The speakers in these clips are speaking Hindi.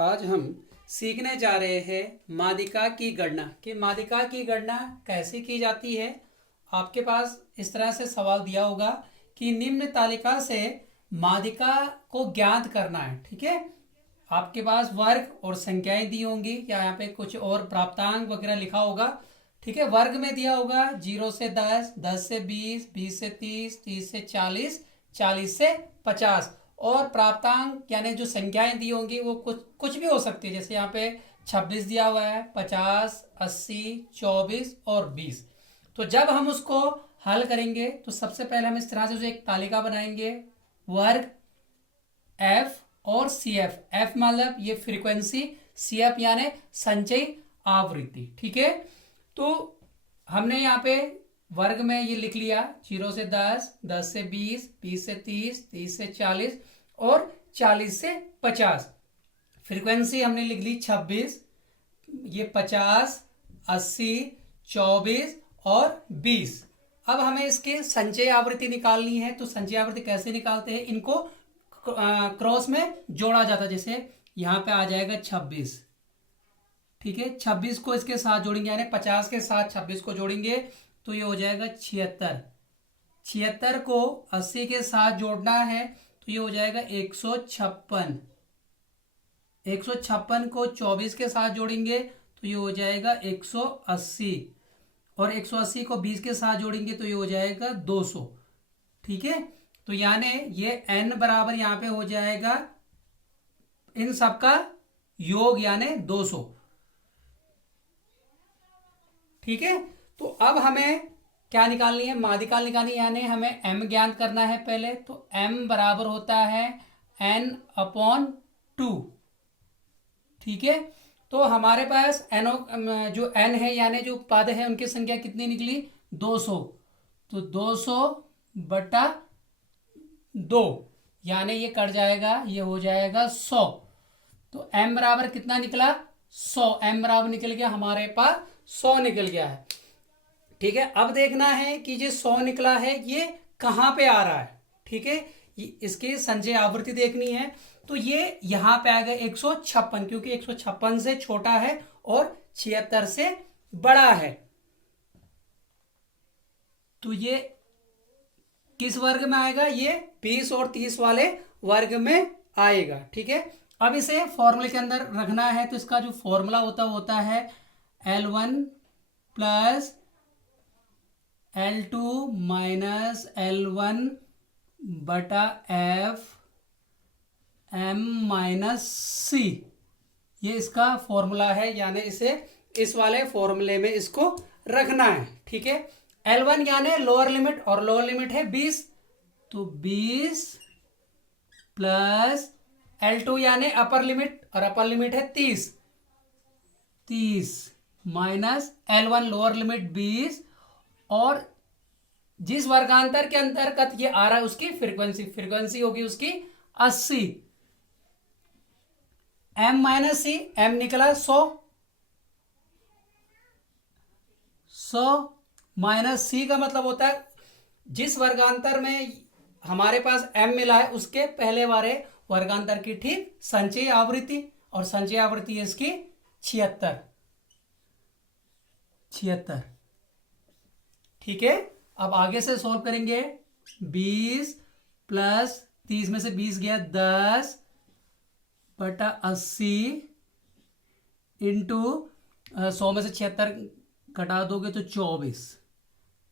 आज हम सीखने जा रहे हैं माध्यिका की गणना कि माध्यिका की गणना कैसे की जाती है। आपके पास इस तरह से सवाल दिया होगा कि निम्न तालिका से माध्यिका को ज्ञात करना है। ठीक है, आपके पास वर्ग और संख्याएं दी होंगी या यहाँ पे कुछ और प्राप्तांक वगैरह लिखा होगा। ठीक है, वर्ग में दिया होगा 0 से 10, 10 से 20, 20 से 30, 30 से 40, 40 से 50 और प्राप्तांक यानी जो संख्याएं दी होंगी वो कुछ कुछ भी हो सकती है। जैसे यहाँ पे 26 दिया हुआ है, 50, 80, 24 और 20। तो जब हम उसको हल करेंगे तो सबसे पहले हम इस तरह से एक तालिका बनाएंगे। वर्ग एफ और सी एफ। एफ मतलब ये फ्रीक्वेंसी, सी एफ यानी संचयी आवृत्ति। ठीक है, तो हमने यहाँ पे वर्ग में ये लिख लिया 0 से 10, 10 से 20, 20 से 30, 30 से 40 और 40 से 50। फ्रीक्वेंसी हमने लिख ली 26, ये 50, 80, 24 और 20। अब हमें इसके संचय आवृत्ति निकालनी है। तो संचय आवृत्ति कैसे निकालते हैं, इनको क्रॉस में जोड़ा जाता है। जैसे यहाँ पे आ जाएगा 26। ठीक है, 26 को इसके साथ जोड़ेंगे यानी 50 के साथ 26 को जोड़ेंगे तो ये हो जाएगा 76। 76 को 80 के साथ जोड़ना है तो ये हो जाएगा 156। 156 को 24 के साथ जोड़ेंगे तो ये हो जाएगा 180 और 180 को 20 के साथ जोड़ेंगे तो ये हो जाएगा 200। ठीक है, तो यानी ये n बराबर यहाँ पे हो जाएगा इन सबका योग यानी 200। ठीक है, तो अब हमें क्या निकालनी है, माध्यिका निकालनी, यानी हमें m ज्ञात करना है पहले। तो m बराबर होता है n/2। ठीक है, तो हमारे पास जो n है यानी जो पद है उनकी संख्या कितनी निकली, 200। तो 200/2 यानी ये कट जाएगा, ये हो जाएगा 100। तो m बराबर कितना निकला, 100। m बराबर निकल गया, हमारे पास 100 निकल गया है। ठीक है, अब देखना है कि जो 100 निकला है ये कहाँ पे आ रहा है। ठीक है, इसकी संचय आवृत्ति देखनी है। तो ये यहाँ पे आएगा 156, क्योंकि 156 से छोटा है और 76 से बड़ा है। तो ये किस वर्ग में आएगा, ये 20 और 30 वाले वर्ग में आएगा। ठीक है, अब इसे फॉर्मूले के अंदर रखना है। तो इसका जो फॉर्मूला होता है L1 plus L2 minus L1 बटा F M माइनस C। ये इसका फॉर्मूला है, यानी इसे इस वाले फॉर्मूले में इसको रखना है। ठीक है, L1 यानी लोअर लिमिट और लोअर लिमिट है 20, तो 20 प्लस L2 यानी अपर लिमिट और अपर लिमिट है 30, 30 माइनस L1 लोअर लिमिट 20 और जिस वर्गांतर के अंतर्गत ये आ रहा है उसकी फ्रीक्वेंसी होगी उसकी 80। M माइनस C, M निकला 100 माइनस C का मतलब होता है जिस वर्गांतर में हमारे पास M मिला है उसके पहले वाले वर्गांतर की ठीक संचयी आवृत्ति, और संचयी आवृत्ति है इसकी 76। ठीक है, अब आगे से सॉल्व करेंगे। 20 प्लस 30 में से 20 गया 10 बटा 80 इंटू 100 में से 76 घटा दोगे तो 24।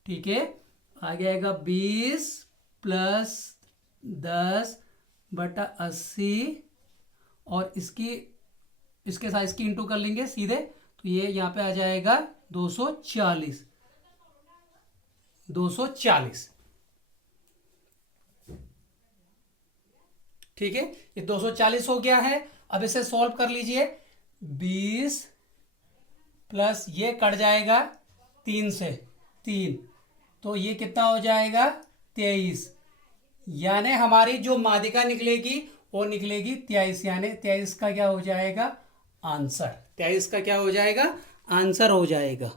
ठीक है, आ जाएगा 20 प्लस 10 बटा 80 और इसके साथ इसकी इंटू कर लेंगे सीधे, तो ये यहाँ पे आ जाएगा 240। ठीक है, ये 240 हो गया है। अब इसे सॉल्व कर लीजिए। 20 प्लस ये कट जाएगा 3 से 3, तो ये कितना हो जाएगा 23। यानी हमारी जो माध्यिका निकलेगी वो निकलेगी 23, यानी 23 का क्या हो जाएगा आंसर। 23 का क्या हो जाएगा आंसर हो जाएगा।